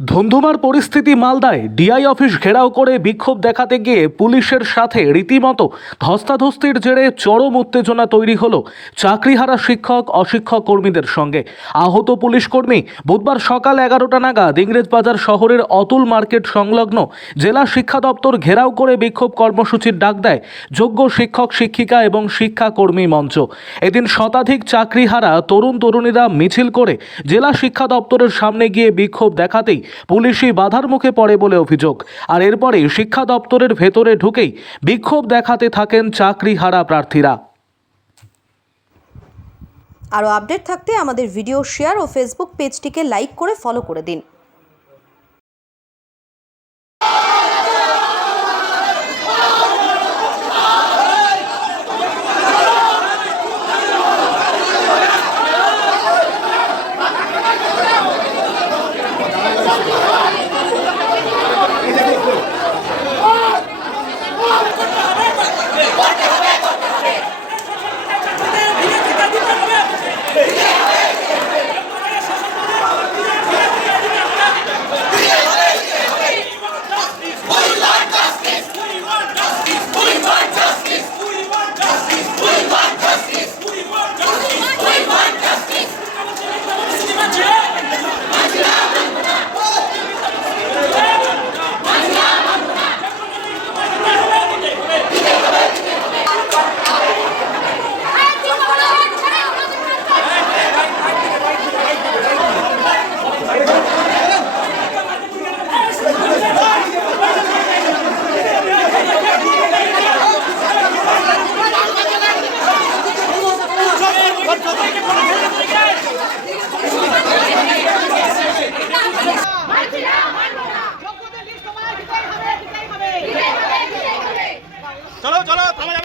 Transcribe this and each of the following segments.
ধুমধুমার পরিস্থিতি মালদায় DI office ঘেরাও করে বিক্ষোভ দেখাতে গিয়ে পুলিশের সাথে রীতিমতো ধস্তাধস্তির জেরে চরম উত্তেজনা তৈরি হলো চাকরিহারা শিক্ষক, অশিক্ষক কর্মীদের সঙ্গে। আহত পুলিশ কর্মী বুধবার সকাল এগারোটা নাগাদ ইংরেজবাজার শহরের অতুল মার্কেট সংলগ্ন জেলা শিক্ষা দপ্তর ঘেরাও করে বিক্ষোভ কর্মসূচির ডাক দেয় যোগ্য শিক্ষক, শিক্ষিকা এবং শিক্ষাকর্মী মঞ্চ। এদিন শতাধিক চাকরিহারা তরুণ তরুণীরা মিছিল করে জেলা শিক্ষা দপ্তরের সামনে গিয়ে বিক্ষোভ দেখাতেই পুলিশি বাধার মুখে পড়ে বলে অভিযোগ। আর এরপরে শিক্ষা দপ্তরের ভেতরে ঢুকেই বিক্ষোভ দেখাতে থাকেন চাকরি হারা প্রার্থীরা। আরও আপডেট থাকতে আমাদের ভিডিও শেয়ার ও ফেসবুক পেজটিকে লাইক করে ফলো করে দিন। চলো চলো থামা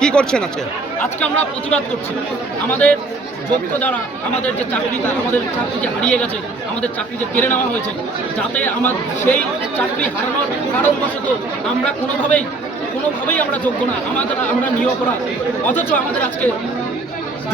কি করছেন আজকে? আজকে আমরা প্রতিবাদ করছি। আমাদের যোগ্য যারা, আমাদের যে চাকরি, আমাদের চাকরি যে হারিয়ে গেছে, আমাদের চাকরি যে কেড়ে নেওয়া হয়েছে, যাতে আমার সেই চাকরি হারানোর কারণবশত আমরা কোনোভাবেই কোনোভাবেই আমরা যোগ্য না। আমাদের, আমরা নিয়োগ করা, অথচ আমাদের আজকে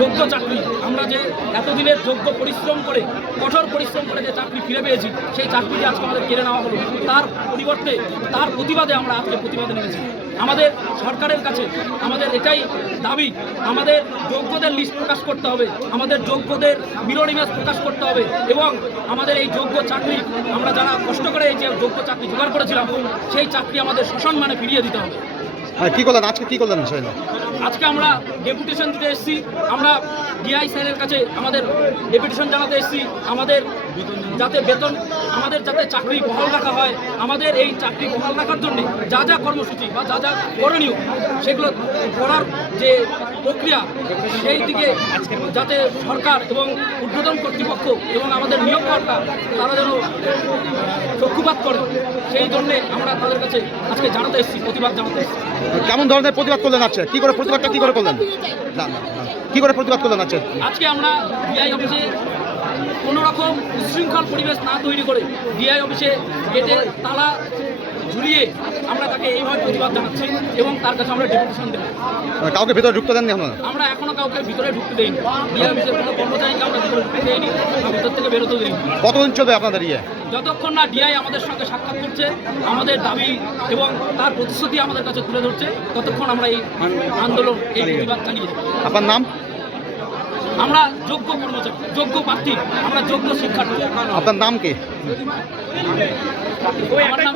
যোগ্য চাকরি, আমরা যে এতদিনের যোগ্য পরিশ্রম করে কঠোর পরিশ্রম করে যে চাকরি ফিরে পেয়েছি সেই চাকরি যে আজকে আমাদের কেড়ে নেওয়া হলো। তার পরিবর্তে তার প্রতিবাদে আমরা আজকে প্রতিবাদে নেমেছি। আমাদের সরকারের কাছে আমাদের এটাই দাবি আমাদের যোগ্যদের লিস্ট প্রকাশ করতে হবে আমাদের যোগ্যদের মিরর ইমেজ প্রকাশ করতে হবে এবং আমাদের এই যোগ্য চাকরি আমরা যারা কষ্ট করে এই যে যোগ্য চাকরি জোগাড় করেছিলাম সেই চাকরি আমাদের শোষণ মানে ফিরিয়ে দিতে হবে। হ্যাঁ কি করলেন? আজকে কি করলেন? আজকে আমরা ডেপুটেশন দিতে এসেছি আমরা ডিআই স্যারের কাছে আমাদের ডেপুটেশন জানাতে এসেছি। আমাদের যাতে বেতন আমাদের যাতে চাকরি বহাল রাখা হয় আমাদের এই চাকরি বহাল রাখার জন্য যা যা কর্মসূচি বা যা যা করণীয় সেগুলো করার যে প্রক্রিয়া সেই দিকে যাতে সরকার এবং উদ্বোধন কর্তৃপক্ষ এবং আমাদের নিয়োগকর্তা তারা যেন চক্ষুপাত করে সেই জন্যে আমরা তাদের কাছে আজকে জানাতে এসেছি প্রতিবাদ জানাতে এসেছি। কেমন ধরনের প্রতিবাদ করলেন আজকে? কি করে প্রতিবাদটা কি করে করলেন? না, না, না। কি করে প্রতিবাদ করলেন আজকে? আজকে আমরা ডিআই অফিসে কোনো রকম উচ্ছৃঙ্খল পরিবেশ না তৈরি করে ডিআই অফিসে গেটে তালা ঝুলিয়ে আমরা তাকে এইভাবে প্রতিবাদ জানাচ্ছি এবং তার কাছে আমরা ডেপুটেশন দেবো। কাউকে ভেতরে ঢুকতে দেননি এখন আমরা এখনও কাউকে ভিতরে ঢুকতে দেইনি। ডিআই অফিসের কোনো কর্মচারীকে আমরা ভিতরে ঢুকতে দেইনি। ভিতর থেকে বেরোতে দেইনি। কতদিন চলবে আপনাদের ইয়ে? যতক্ষণ না ডিআই আমাদের সঙ্গে সাক্ষাৎ করছে আমাদের দাবি এবং তার প্রতিশ্রুতি আমাদের কাছে তুলে ধরছে ততক্ষণ আমরা এই আন্দোলন এই প্রতিবাদ চালিয়ে আপনার নাম? আমরা যোগ্য কর্মচারী যোগ্য প্রার্থী আমরা যোগ্য শিক্ষার্থী। আপনার নাম কি? আমার নাম